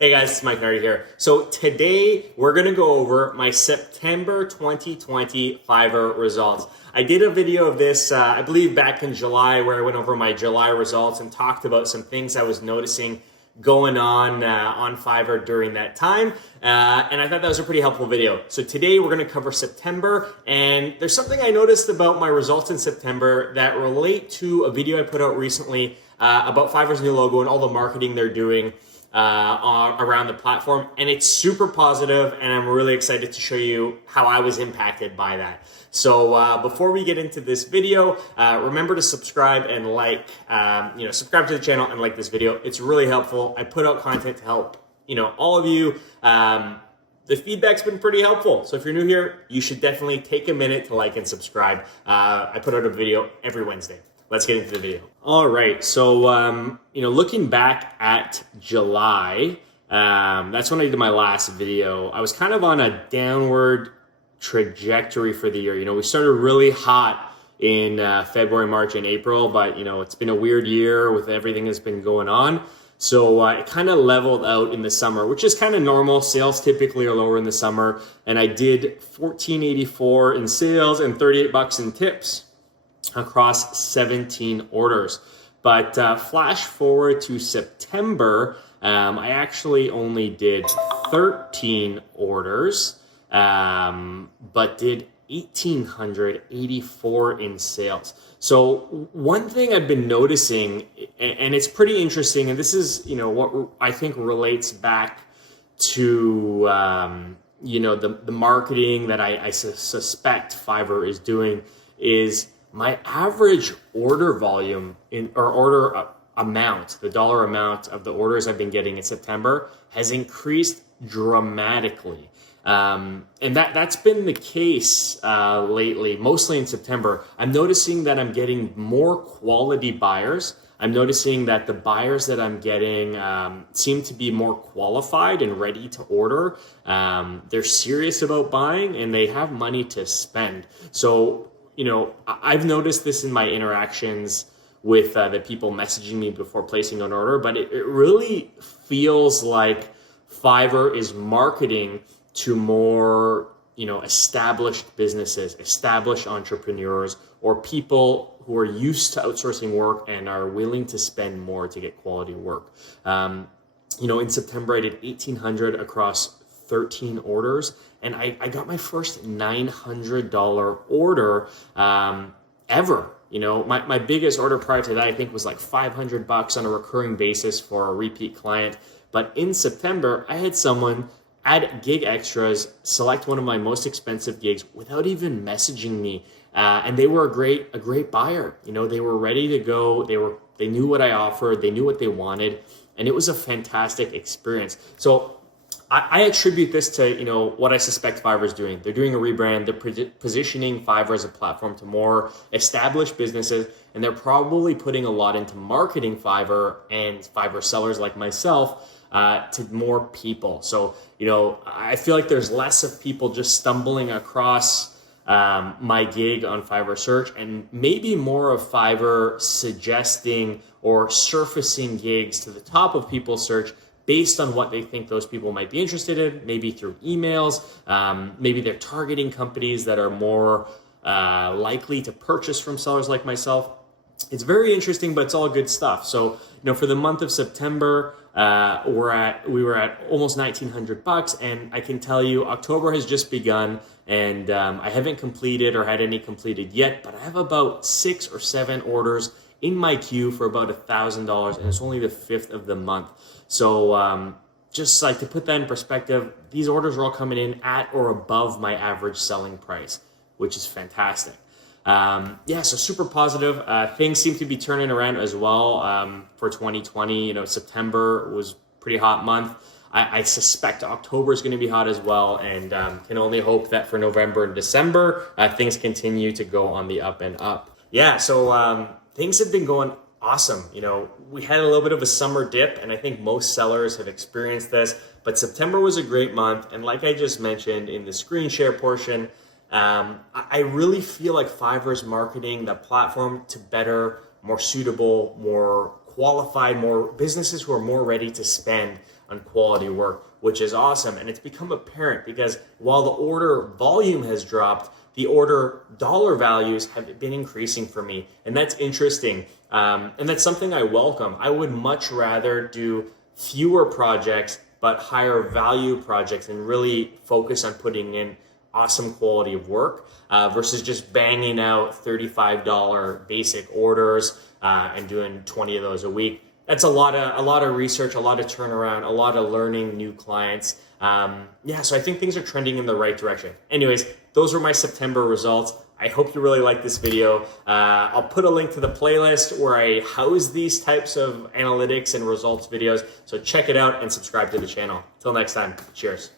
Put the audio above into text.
Hey guys, it's Mike Nardi here. So today we're going to go over my September 2020 Fiverr results. I did a video of this, I believe back in July, where I went over my July results and talked about some things I was noticing going on Fiverr during that time. And I thought that was a pretty helpful video. So today we're going to cover September, and there's something I noticed about my results in September that relate to a video I put out recently about Fiverr's new logo and all the marketing they're doing around the platform, and it's super positive, and I'm really excited to show you how I was impacted by that. So before we get into this video, remember to subscribe and subscribe to the channel and like this video. It's really helpful. I put out content to help all of you. The feedback's been pretty helpful. So if you're new here, you should definitely take a minute to like and subscribe. I put out a video every Wednesday. Let's get into the video. All right, so looking back at July, that's when I did my last video. I was kind of on a downward trajectory for the year. We started really hot in February, March, and April, but it's been a weird year with everything that's been going on. So it kind of leveled out in the summer, which is kind of normal. Sales typically are lower in the summer, and I did $14.84 in sales and $38 in tips across 17 orders. But flash forward to September, I actually only did 13 orders, but did 1,884 in sales. So one thing I've been noticing, and it's pretty interesting, and this is what I think relates back to the marketing that I suspect Fiverr is doing, is my average order volume order amount, the dollar amount of the orders I've been getting in September has increased dramatically. And that's been the case lately, mostly in September. I'm noticing that I'm getting more quality buyers. I'm noticing that the buyers that I'm getting seem to be more qualified and ready to order. They're serious about buying and they have money to spend. So I've noticed this in my interactions with the people messaging me before placing an order, but it really feels like Fiverr is marketing to more, established businesses, established entrepreneurs, or people who are used to outsourcing work and are willing to spend more to get quality work. In September, I did 1,800 across 13 orders, and I got my first $900 order ever. My biggest order prior to that, I think, was like $500 on a recurring basis for a repeat client. But in September, I had someone add gig extras, select one of my most expensive gigs without even messaging me, and they were a great buyer. They were ready to go. They knew what I offered. They knew what they wanted, and it was a fantastic experience. So I attribute this to what I suspect Fiverr is doing. They're doing a rebrand. They're positioning Fiverr as a platform to more established businesses, and they're probably putting a lot into marketing Fiverr and Fiverr sellers like myself to more people. So I feel like there's less of people just stumbling across my gig on Fiverr search, and maybe more of Fiverr suggesting or surfacing gigs to the top of people's search based on what they think those people might be interested in, maybe through emails, maybe they're targeting companies that are more likely to purchase from sellers like myself. It's very interesting, but it's all good stuff. So, for the month of September, we were at almost $1,900, and I can tell you October has just begun, and I haven't completed or had any completed yet, but I have about 6 or 7 orders in my queue for about $1,000, and it's only the 5th of the month. So just like to put that in perspective, these orders are all coming in at or above my average selling price, which is fantastic. So super positive. Things seem to be turning around as well for 2020. September was a pretty hot month. I suspect October is going to be hot as well, and can only hope that for November and December, things continue to go on the up and up. So things have been going awesome. We had a little bit of a summer dip, and I think most sellers have experienced this, but September was a great month. And like I just mentioned in the screen share portion, I really feel like Fiverr's marketing the platform to better, more suitable, more qualified, more businesses who are more ready to spend on quality work, which is awesome. And it's become apparent because while the order volume has dropped, the order dollar values have been increasing for me. And that's interesting. And that's something I welcome. I would much rather do fewer projects, but higher value projects and really focus on putting in awesome quality of work versus just banging out $35 basic orders and doing 20 of those a week. That's a lot of research, a lot of turnaround, a lot of learning new clients. So I think things are trending in the right direction. Anyways, those were my September results. I hope you really like this video. I'll put a link to the playlist where I house these types of analytics and results videos. So check it out and subscribe to the channel. Till next time, cheers.